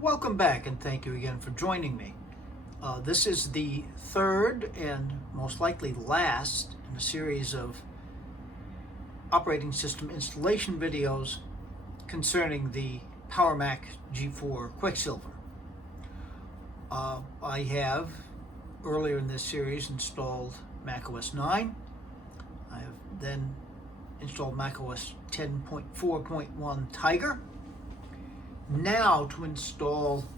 Welcome back, and thank you again for joining me. This is the third and most likely last in a series of operating system installation videos concerning the PowerMac G4 Quicksilver. I have earlier in this series installed macOS 9. I have then installed macOS 10.4.1 Tiger. Now to install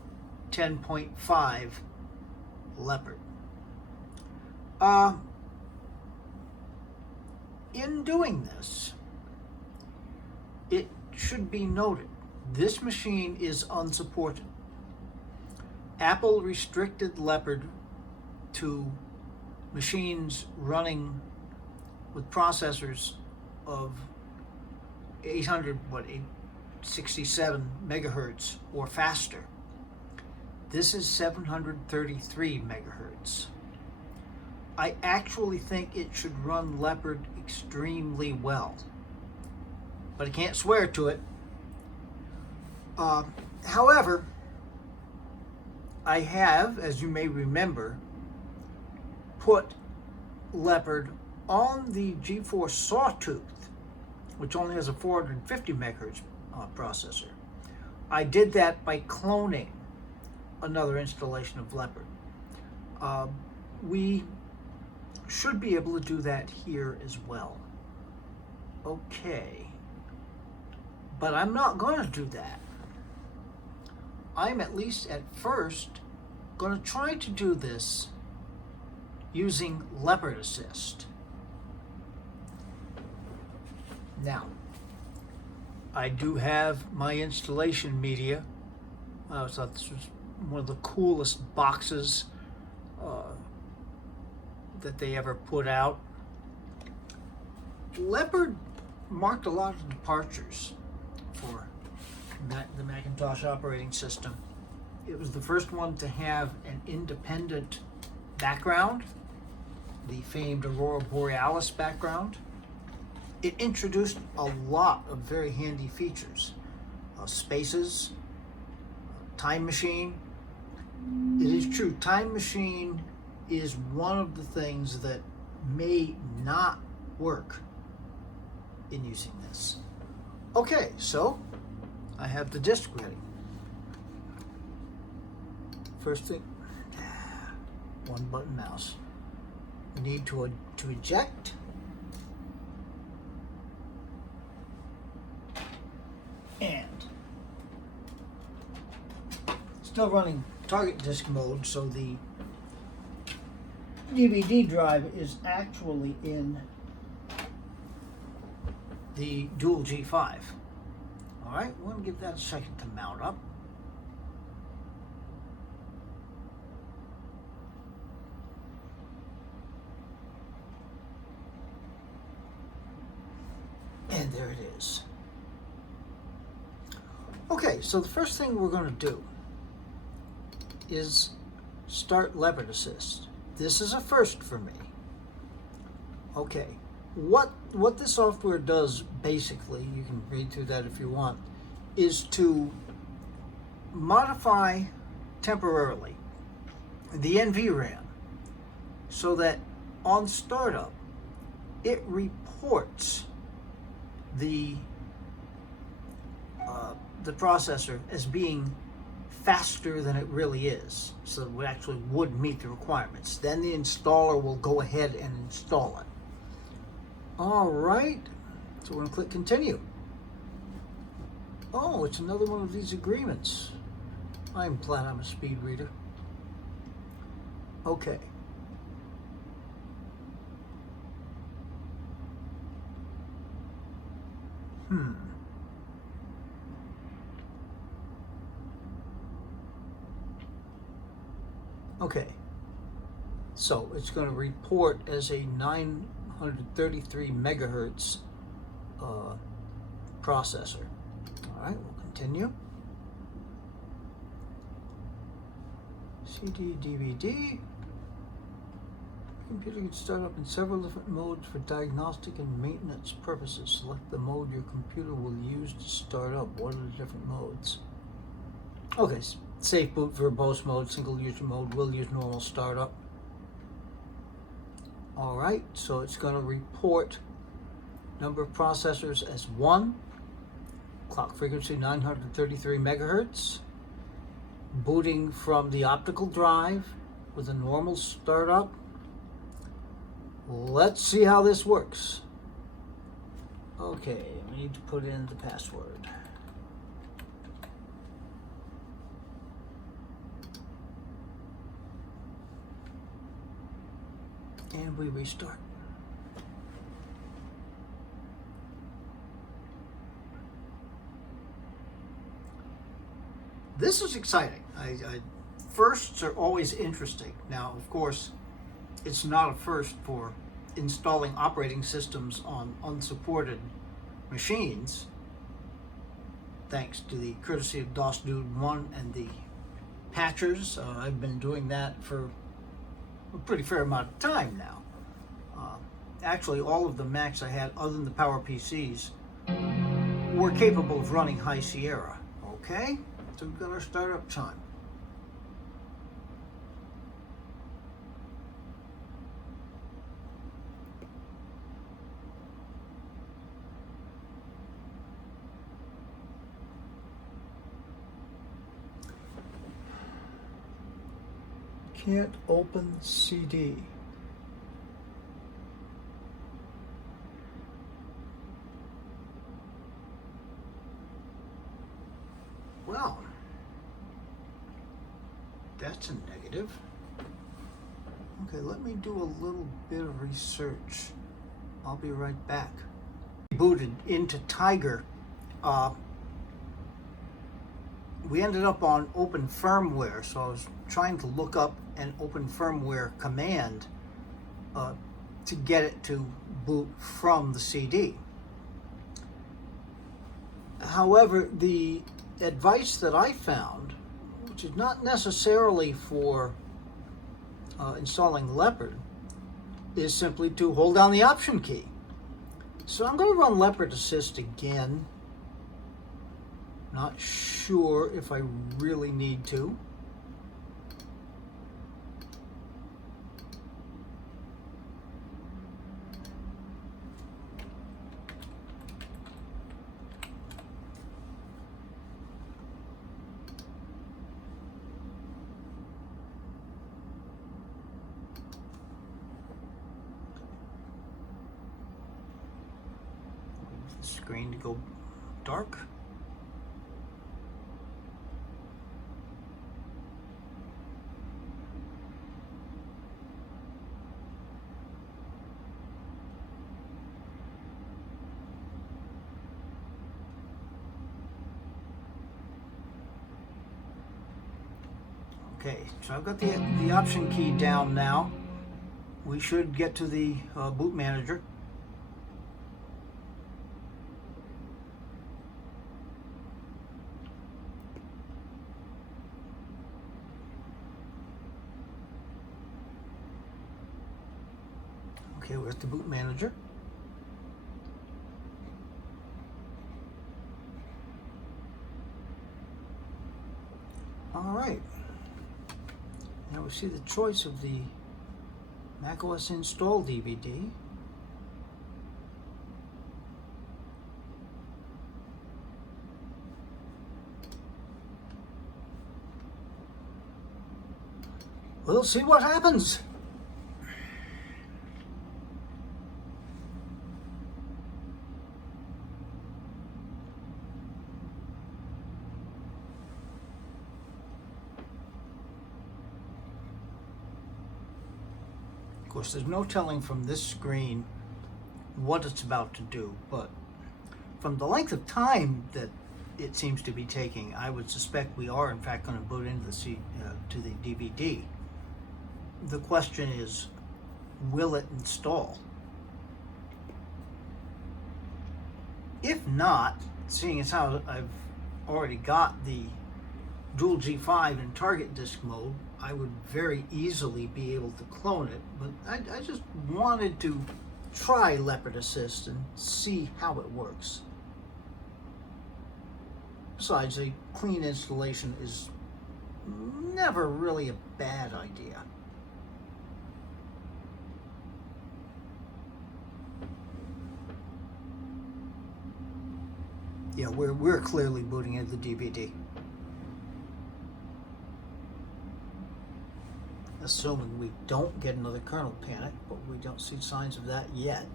10.5 Leopard. In doing this, it should be noted, this machine is unsupported. Apple restricted Leopard to machines running with processors of 867 megahertz or faster. This is 733 megahertz. I actually think it should run Leopard extremely well, but I can't swear to it. However, I have, as you may remember, put Leopard on the G4 Sawtooth, which only has a 450 megahertz processor. I did that by cloning another installation of Leopard. We should be able to do that here as well. Okay, but I'm not going to do that. I'm at least at first going to try to do this using Leopard Assist. Now, I do have my installation media. I thought this was one of the coolest boxes that they ever put out. Leopard marked a lot of departures for the Macintosh operating system. It was the first one to have an independent background, the famed Aurora Borealis background. It introduced a lot of very handy features. Spaces, Time Machine. It is true, Time Machine is one of the things that may not work in using this. Okay, so I have the disk ready. First thing, one button mouse. Need to eject. And still running target disk mode, so the DVD drive is actually in the dual G5. All right, we're going to give that a second to mount up. And there it is. Okay, so the first thing we're going to do is start Leopard Assist. This is a first for me. Okay, what this software does basically, you can read through that if you want, is to modify temporarily the NVRAM so that on startup it reports the processor as being faster than it really is, so it actually would meet the requirements. Then the installer will go ahead and install it. All right, so we're going to click continue. Oh, it's another one of these agreements. I'm glad I'm a speed reader. Okay. Okay, so it's going to report as a 933 megahertz processor. All right, we'll continue. CD, DVD. computer can start up in several different modes for diagnostic and maintenance purposes. Select the mode your computer will use to start up. What are the different modes? Okay, Safe boot, verbose mode, single user mode, will use normal startup. Alright, so it's going to report number of processors as 1, clock frequency 933 megahertz, booting from the optical drive with a normal startup. Let's see how this works. Okay, we need to put in the password. And we restart. This is exciting. Firsts are always interesting. Now, of course, it's not a first for installing operating systems on unsupported machines, thanks to the courtesy of DOS Dude 1 and the patchers. I've been doing that for a pretty fair amount of time now. Actually, all of the Macs I had, other than the Power PCs, were capable of running High Sierra. Okay, so we've got our startup time. Can't open CD. Well, that's a negative. Okay, let me do a little bit of research. I'll be right back. Booted into Tiger. We ended up on open firmware, so I was trying to look up an open firmware command to get it to boot from the CD. However, the advice that I found, which is not necessarily for installing Leopard, is simply to hold down the Option key. So I'm going to run Leopard Assist again. Not sure if I really need to. The screen to go dark. Okay, so I've got the Option key down now. We should get to the boot manager. Okay, we're at the boot manager. All right. Now we see the choice of the macOS install DVD. We'll see what happens. Of course, there's no telling from this screen what it's about to do, but from the length of time that it seems to be taking, I would suspect we are in fact going to boot into to the DVD. The question is, will it install? If not, seeing as how I've already got the dual G5 in target disk mode, I would very easily be able to clone it, but I just wanted to try Leopard Assist and see how it works. Besides, a clean installation is never really a bad idea. Yeah, we're clearly booting into the DVD. Assuming we don't get another kernel panic, but we don't see signs of that yet.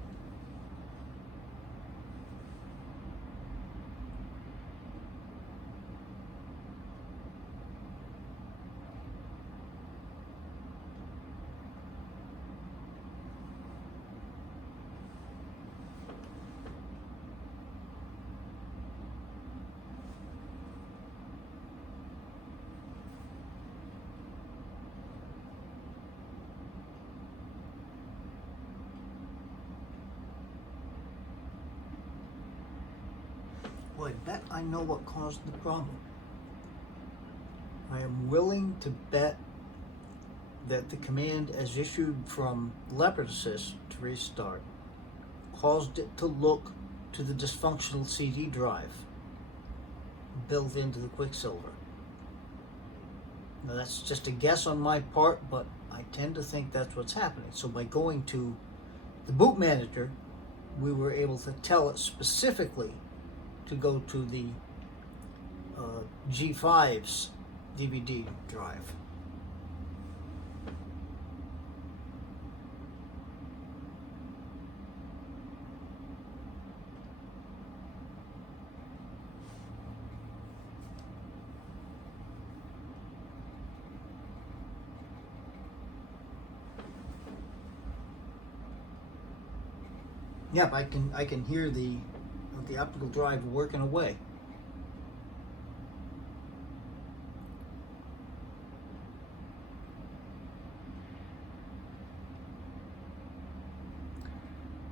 Well, I bet I know what caused the problem. I am willing to bet that the command as issued from Leopard Assist to restart caused it to look to the dysfunctional CD drive built into the Quicksilver. Now that's just a guess on my part, but I tend to think that's what's happening. So by going to the boot manager, we were able to tell it specifically to go to the G5's DVD drive. Yep, I can hear the optical drive working away.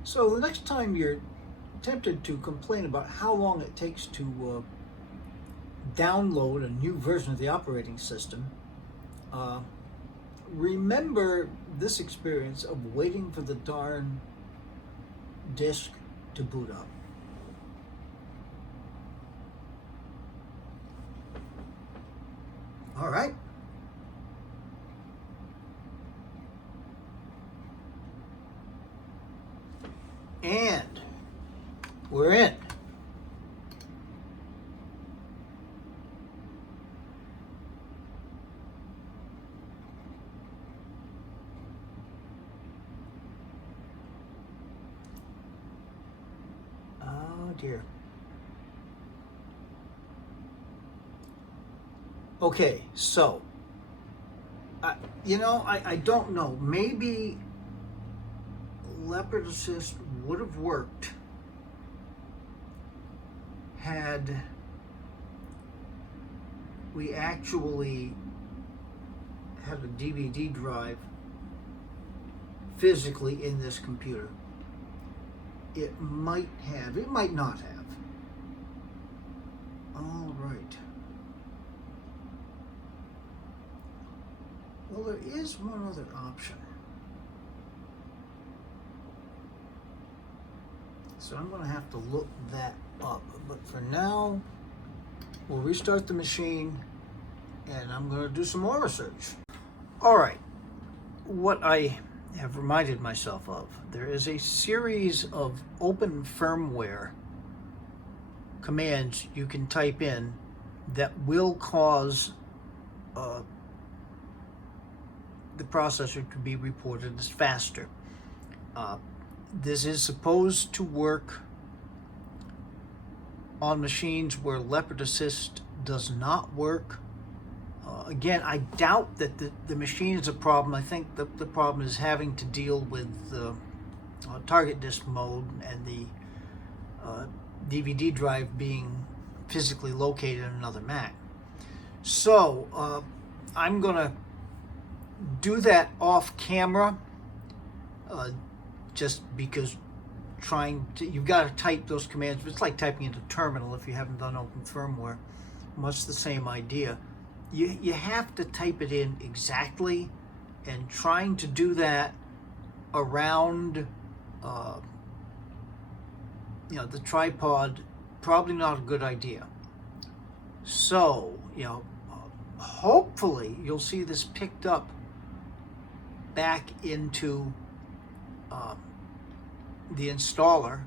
So the next time you're tempted to complain about how long it takes to download a new version of the operating system, remember this experience of waiting for the darn disk to boot up. All right. And we're in. Oh dear. Okay, so, I don't know. Maybe Leopard Assist would have worked had we actually had a DVD drive physically in this computer. It might have, it might not have. All right. Well, there is one other option. So I'm going to have to look that up. But for now, we'll restart the machine and I'm going to do some more research. All right. What I have reminded myself of, there is a series of open firmware commands you can type in that will cause the processor to be reported as faster. This is supposed to work on machines where Leopard Assist does not work. Again, I doubt that the machine is a problem. I think the problem is having to deal with the target disk mode and the DVD drive being physically located in another Mac. So I'm going to do that off camera, just because you've got to type those commands. It's like typing into terminal if you haven't done open firmware. Much the same idea. You have to type it in exactly, and trying to do that around the tripod, probably not a good idea. So hopefully you'll see this picked up back into the installer,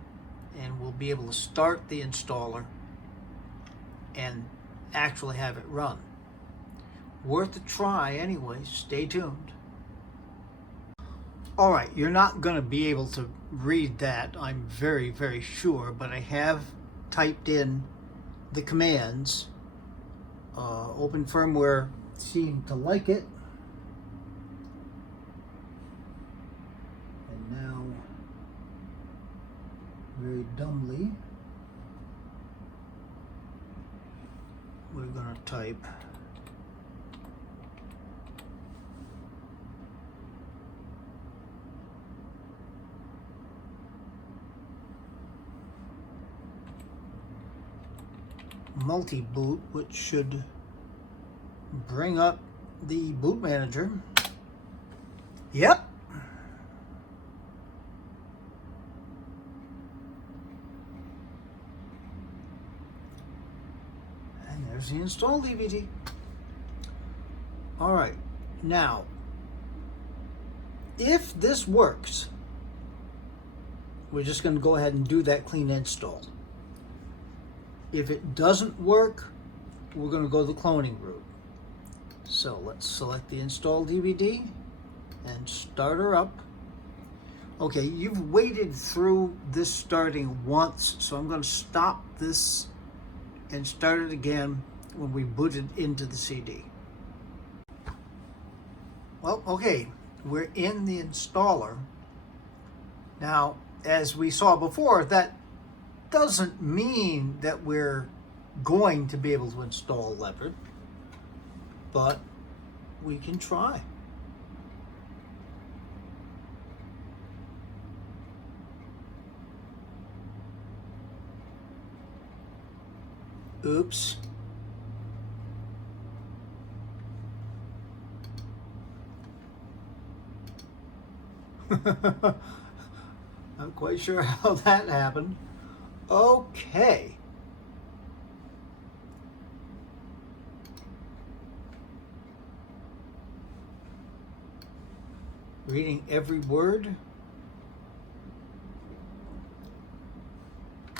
and we'll be able to start the installer and actually have it run. Worth a try anyway. Stay tuned. All right, you're not going to be able to read that, I'm very, very sure, but I have typed in the commands. Open firmware seemed to like it. And now, very dumbly, we're going to type multi-boot, which should bring up the boot manager. Yep. And there's the install DVD. All right, now, if this works, we're just going to go ahead and do that clean install. If it doesn't work, we're going to go the cloning route. So let's select the install DVD and start her up. Okay, you've waded through this starting once, so I'm going to stop this and start it again when we boot it into the CD. Well, okay, we're in the installer. Now, as we saw before, that doesn't mean that we're going to be able to install Leopard, but we can try. Oops. Not quite sure how that happened. Okay. Reading every word.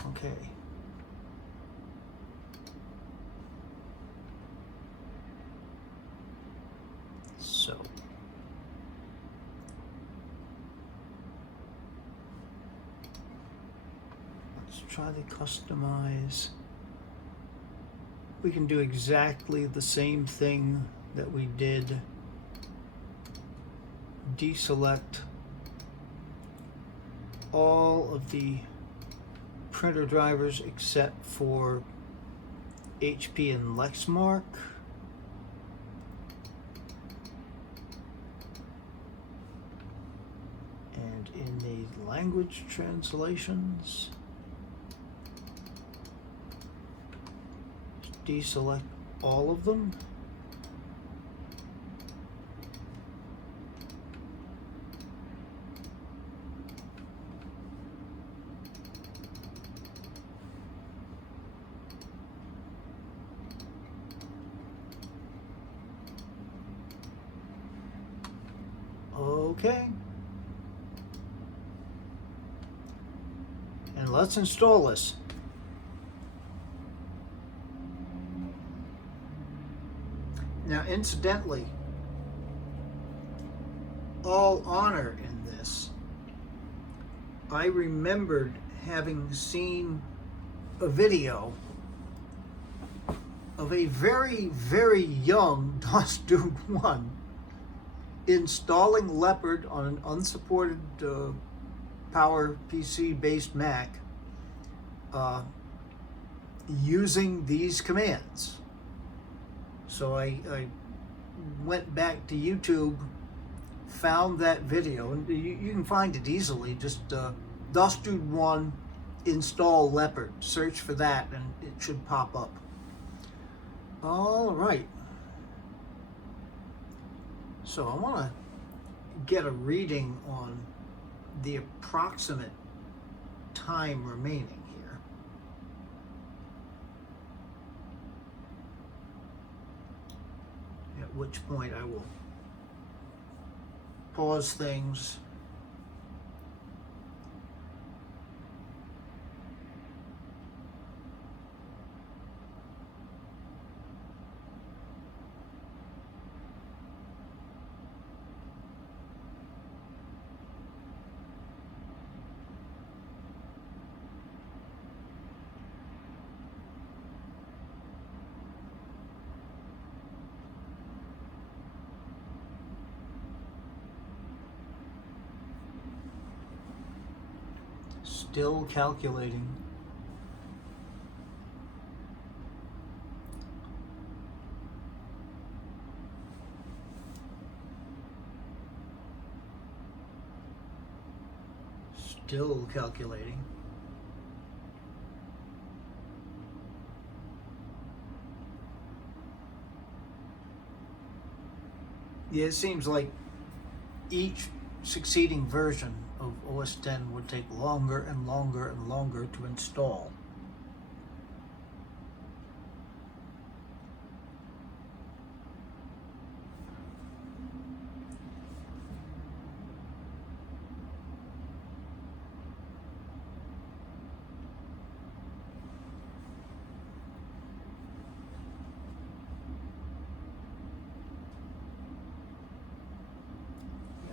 Okay. So. Try to customize. We can do exactly the same thing that we did. Deselect all of the printer drivers except for HP and Lexmark. And in the language translations, deselect all of them. Okay. And let's install this. Now, incidentally, all honor in this, I remembered having seen a video of a very, very young DOS Dude 1 installing Leopard on an unsupported Power PC based Mac using these commands. So I went back to YouTube, found that video, and you can find it easily. Just DOS Dude 1 install Leopard. Search for that and it should pop up. All right. So I want to get a reading on the approximate time remaining here. which point I will pause things. Still calculating. Still calculating. Yeah, it seems like each succeeding version of OS X would take longer and longer and longer to install.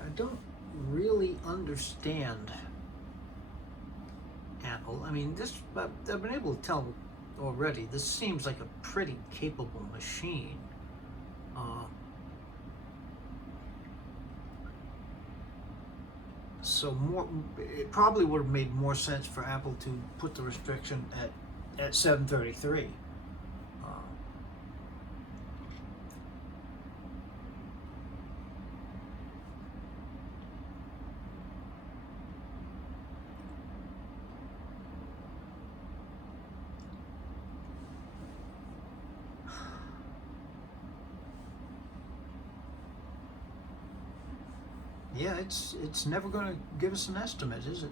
I don't really understand Apple. I mean, this, I've been able to tell already, this seems like a pretty capable machine. So it probably would have made more sense for Apple to put the restriction at 733. Yeah, it's never going to give us an estimate, is it?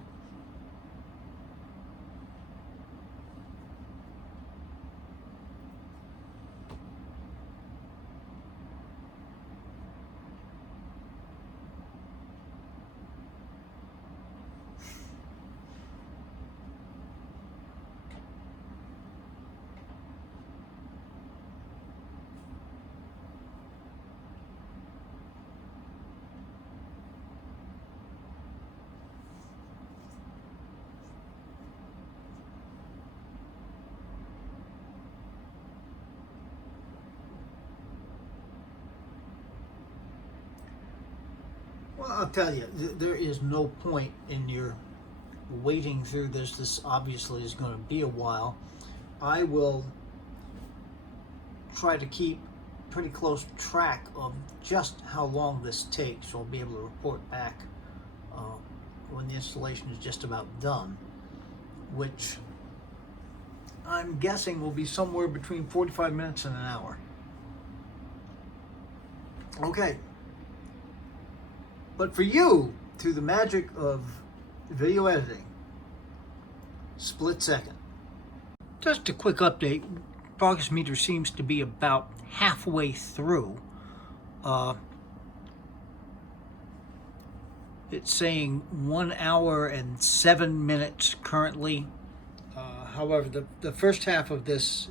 Well, I'll tell you, there is no point in your waiting through this. This obviously is going to be a while. I will try to keep pretty close track of just how long this takes, so I'll be able to report back when the installation is just about done, which I'm guessing will be somewhere between 45 minutes and an hour. Okay. But for you, through the magic of video editing, split second. Just a quick update. Progress meter seems to be about halfway through. It's saying 1 hour and 7 minutes currently. However, the first half of this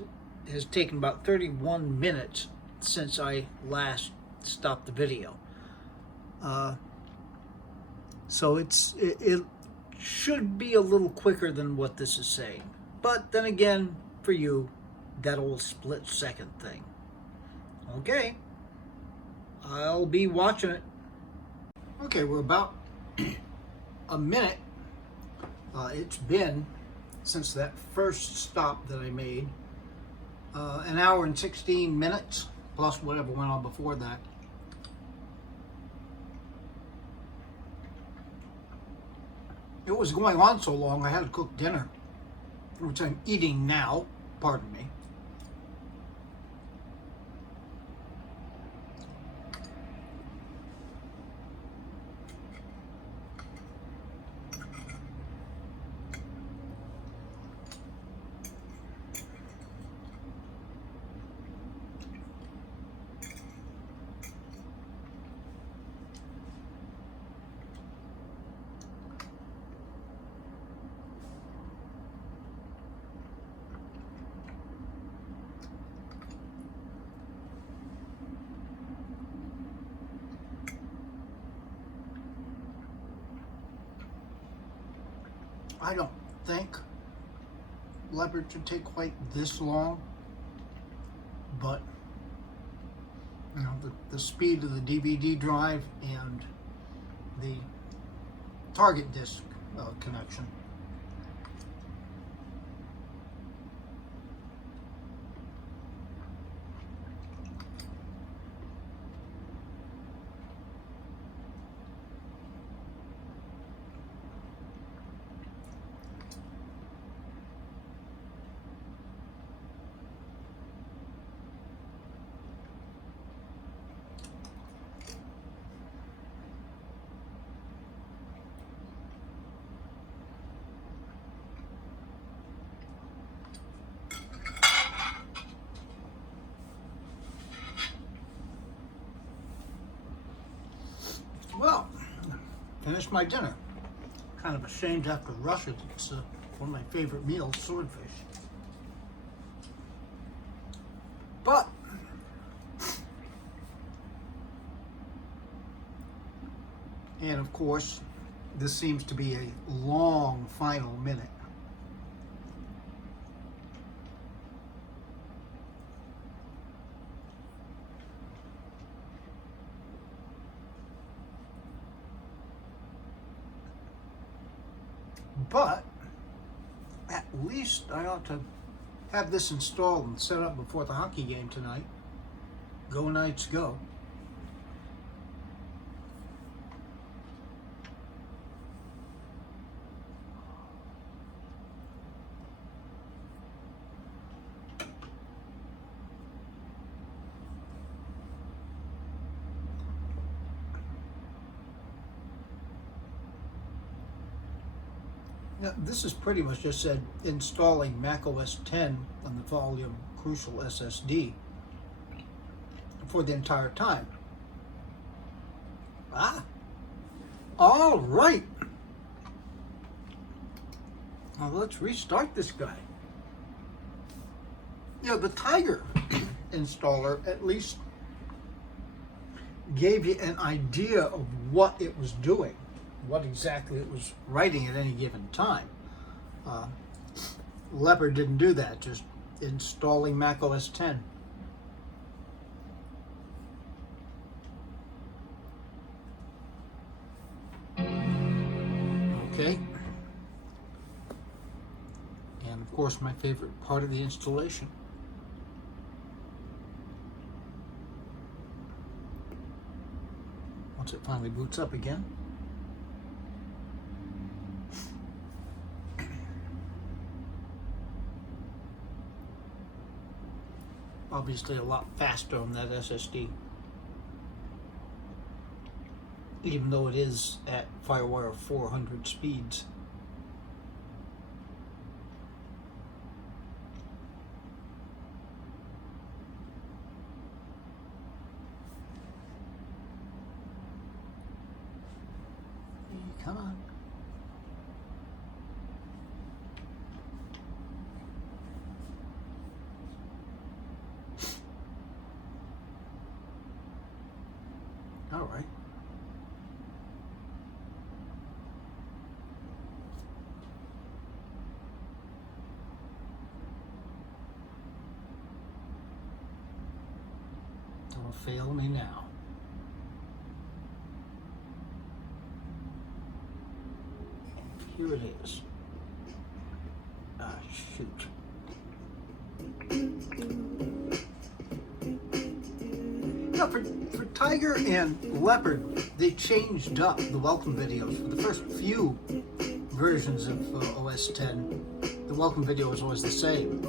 has taken about 31 minutes since I last stopped the video. So it should be a little quicker than what this is saying. But then again, for you, that old split second thing. Okay, I'll be watching it. Okay, we're about a minute. It's been since that first stop that I made. An hour and 16 minutes, plus whatever went on before that. It was going on so long I had to cook dinner, which I'm eating now, pardon me. I don't think Leopard should take quite this long, but you know, the speed of the DVD drive and the target disc connection. Well, finished my dinner. Kind of ashamed to have to rush it. It's one of my favorite meals, swordfish. But and of course, this seems to be a long final minute. But at least I ought to have this installed and set up before the hockey game tonight. Go Knights, go. Now, this is pretty much just said installing Mac OS X on the Volume Crucial SSD for the entire time. All right. Now let's restart this guy. You know, the Tiger installer at least gave you an idea of what it was doing, what exactly it was writing at any given time. Leopard didn't do that, just installing Mac OS X. Okay. And of course, my favorite part of the installation. Once it finally boots up again. Obviously a lot faster on that SSD, even though it is at FireWire 400 speeds. Come on. All right. Don't fail me now. Here it is. Ah, shoot. Now, for Tiger and Leopard, they changed up the welcome videos. For the first few versions of OS X, the welcome video was always the same.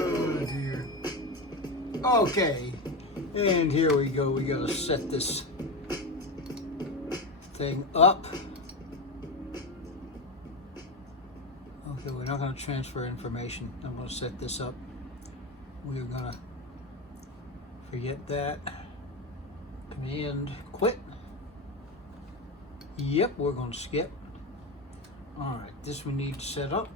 Oh dear. Okay, and here we go. We gotta set this thing up. Okay, we're not going to transfer information. I'm going to set this up. We're going to forget that. Command quit. Yep, we're going to skip. Alright, this we need to set up.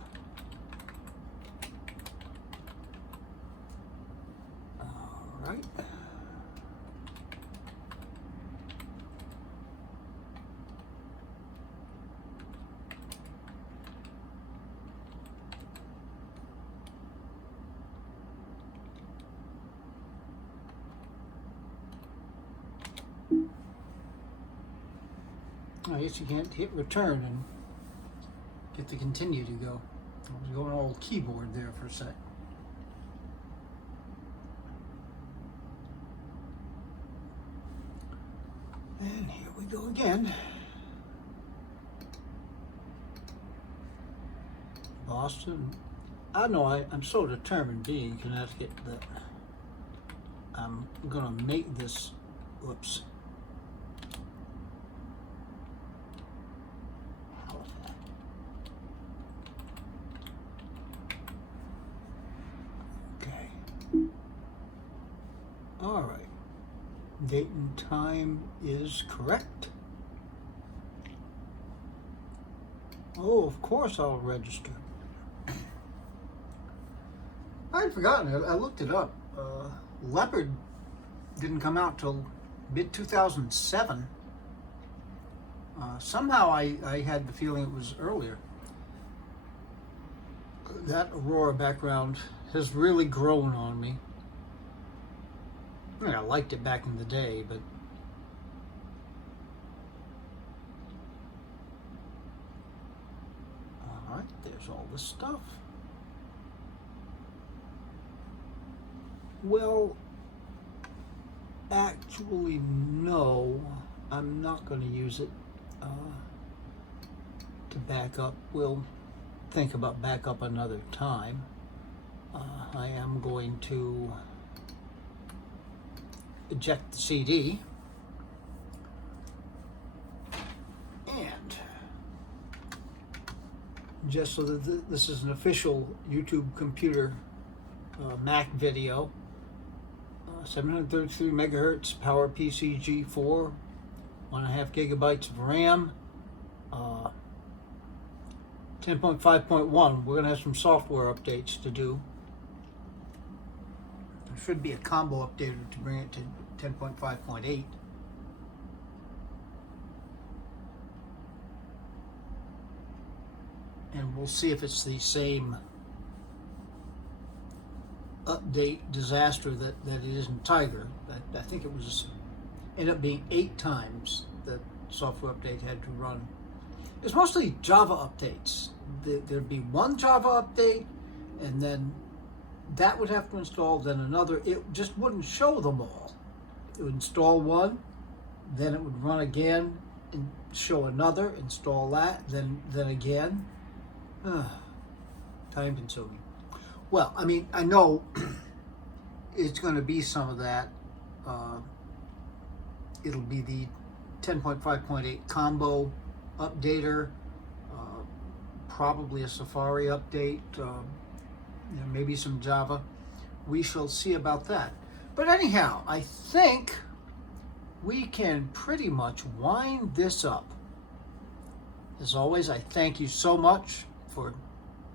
I guess you can't hit return and get the continue to go. I was going all keyboard there for a sec. And here we go again. Boston. I know I'm so determined being in Connecticut that I'm gonna make this, whoops. Okay. All right. Date and time is correct. Oh, of course I'll register. I had forgotten it. I looked it up. Leopard didn't come out till mid-2007. Somehow I had the feeling it was earlier. That Aurora background has really grown on me. I mean, I liked it back in the day, but all right, there's all this stuff. Well, actually, no, I'm not going to use it to back up. We'll think about backup another time. I am going to eject the CD and just so that this is an official YouTube computer Mac video. 733 megahertz PowerPC G4, 1.5 gigabytes of RAM, 10.5.1. We're going to have some software updates to do. There should be a combo updater to bring it to 10.5.8. And we'll see if it's the same update disaster that it is in Tiger. I think it was ended up being 8 times that software update had to run. It's mostly Java updates. There'd be one Java update, and then that would have to install, then another. It just wouldn't show them all. It would install one, then it would run again and show another, install that, then again. Time consuming. Well, I mean, I know it's going to be some of that. It'll be the 10.5.8 combo updater, probably a Safari update, maybe some Java. We shall see about that. But anyhow, I think we can pretty much wind this up. As always, I thank you so much for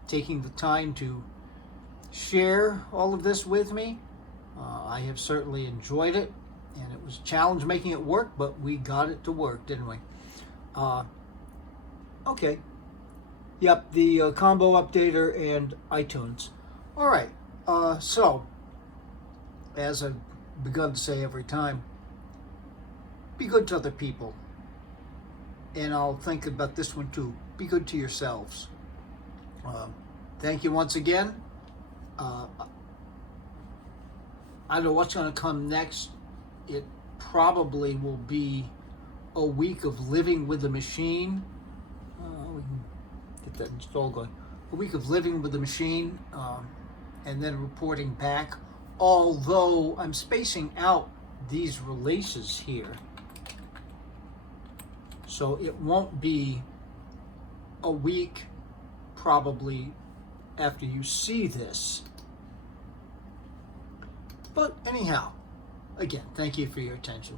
taking the time to share all of this with me. I have certainly enjoyed it, and it was a challenge making it work, but we got it to work, didn't we? Okay. Yep, the combo updater and iTunes. All right. So, as I've begun to say every time, be good to other people. And I'll think about this one too. Be good to yourselves. Thank you once again. I don't know what's going to come next. It probably will be a week of living with the machine. We can get that install going. A week of living with the machine, and then reporting back. Although I'm spacing out these releases here, so it won't be a week probably after you see this. But anyhow, again, thank you for your attention.